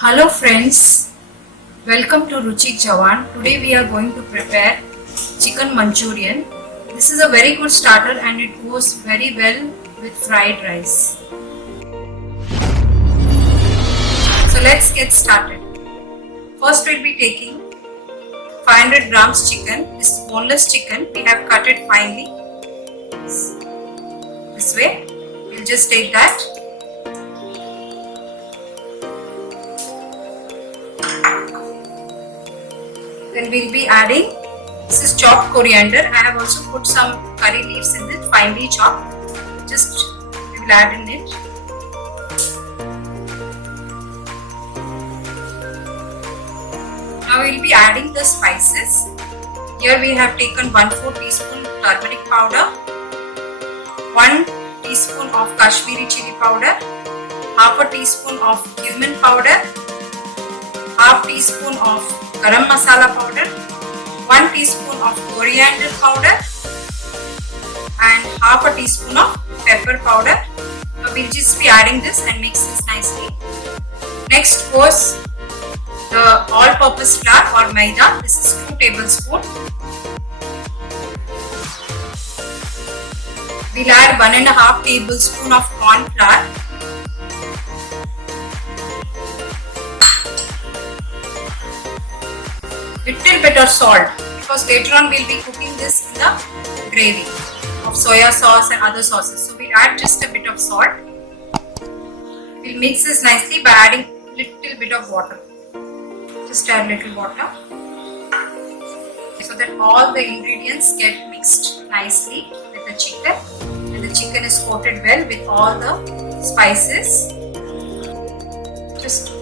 Hello friends, welcome to Ruchik Jawan. Today we are going to prepare chicken manchurian. This is a very good starter and it goes very well with fried rice. So let's get started. First we'll be taking 500 grams chicken. This is boneless chicken. We have cut it finely. This way. We'll just take that. Then we'll be adding, this is chopped coriander. I have also put some curry leaves in it, finely chopped. Just we will add in it. Now we will be adding the spices. Here we have taken 1/4 teaspoon turmeric powder, 1 teaspoon of Kashmiri chili powder, half a teaspoon of cumin powder, half teaspoon of garam masala powder, 1 teaspoon of coriander powder and half a teaspoon of pepper powder. Now we'll just be adding this and mix this nicely. Next goes the all-purpose flour or maida. This is 2 tablespoons. We'll add 1.5 tablespoon of corn flour. Little bit of salt because later on we'll be cooking this in the gravy of soya sauce and other sauces. So we'll add just a bit of salt. We'll mix this nicely by adding little bit of water. Just add little water so that all the ingredients get mixed nicely with the chicken and the chicken is coated well with all the spices. Just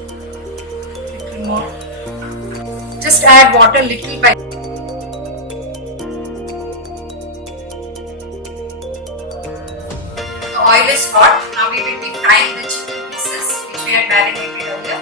little more. Just add water little by little. The oil is hot. Now we will be frying the chicken pieces which we had marinated earlier.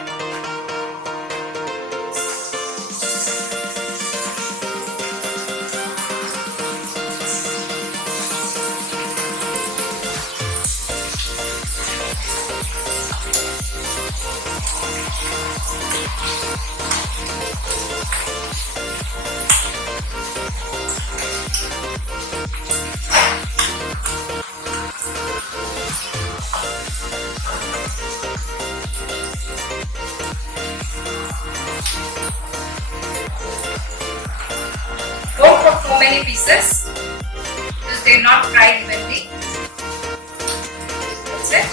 Don't put too many pieces because they are not fried evenly. That's it.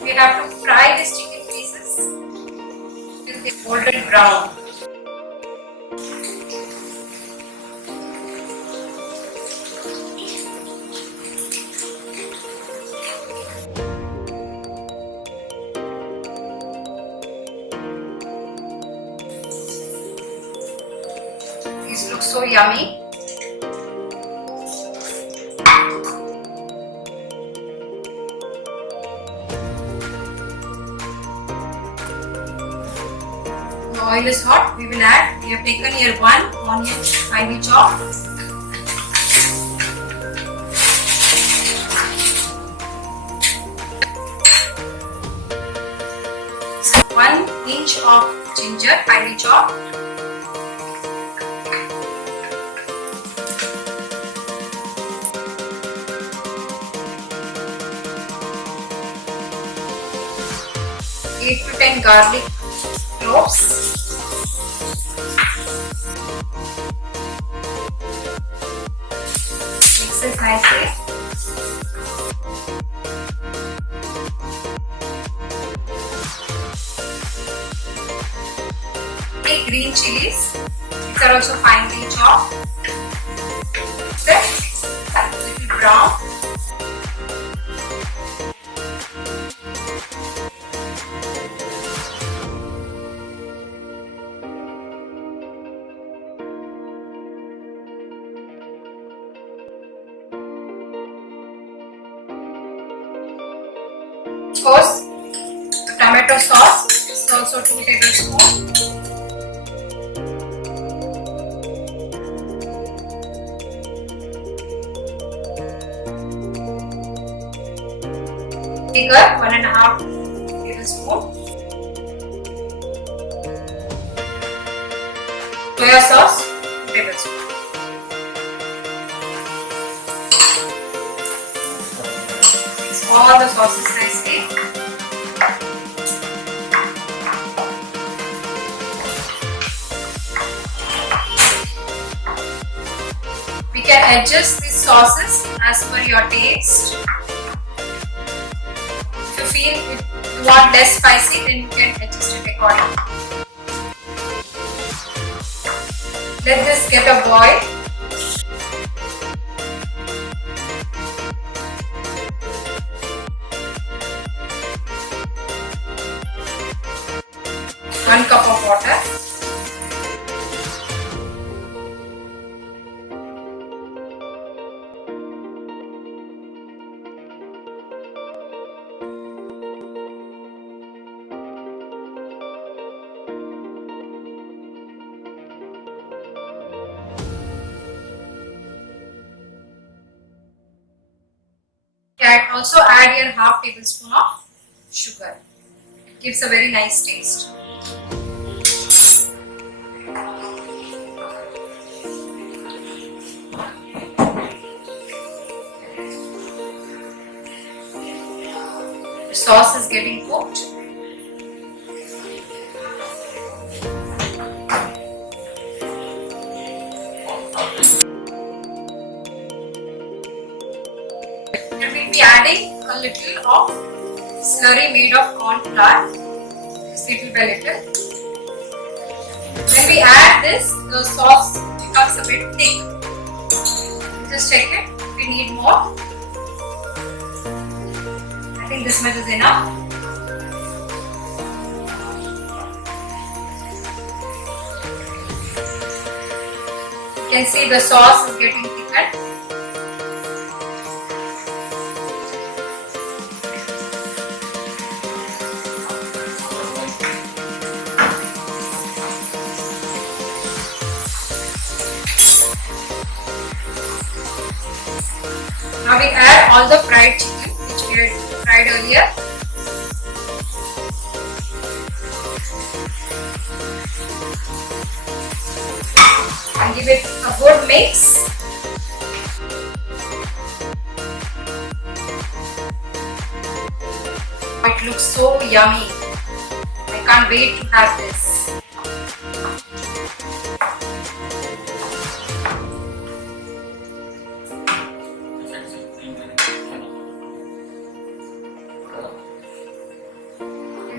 We have to fry these chicken pieces till they golden brown. These look so yummy. The oil is hot. We will add. We have taken here 1 onion finely chopped. 1 inch of ginger finely chopped. Eight to 10 garlic cloves. Mix this nicely. Take green chillies. These are also finely chopped. Set. Little brown. also 2 tablespoons. Vinegar 1.5 tablespoon. Soya sauce 2 tablespoons. Mix all the sauces nicely. We can adjust these sauces as per your taste. If you feel you want less spicy, then you can adjust it accordingly. Let this get a boil. One cup of water. Also add your half tablespoon of sugar. It gives a very nice taste. The sauce is getting cooked. We will be adding a little of slurry made of corn flour, just little by little. When we add this, the sauce becomes a bit thick. Just check it. If we need more, I think this much is enough. You can see the sauce is getting thickened. Now we add all the fried chicken which we had fried earlier. And give it a good mix. It looks so yummy. I can't wait to have this.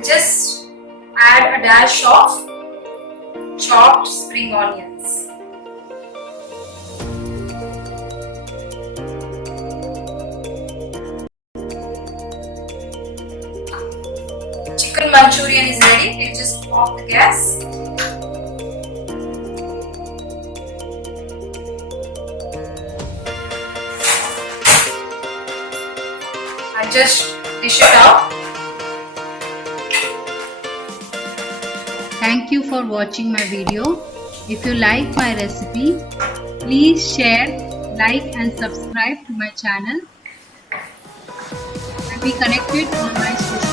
Just add a dash of chopped spring onions. Chicken Manchurian is ready. You just off the gas. And just dish it out. Thank you for watching my video. If you like my recipe, please share, like and subscribe to my channel and be connected on my social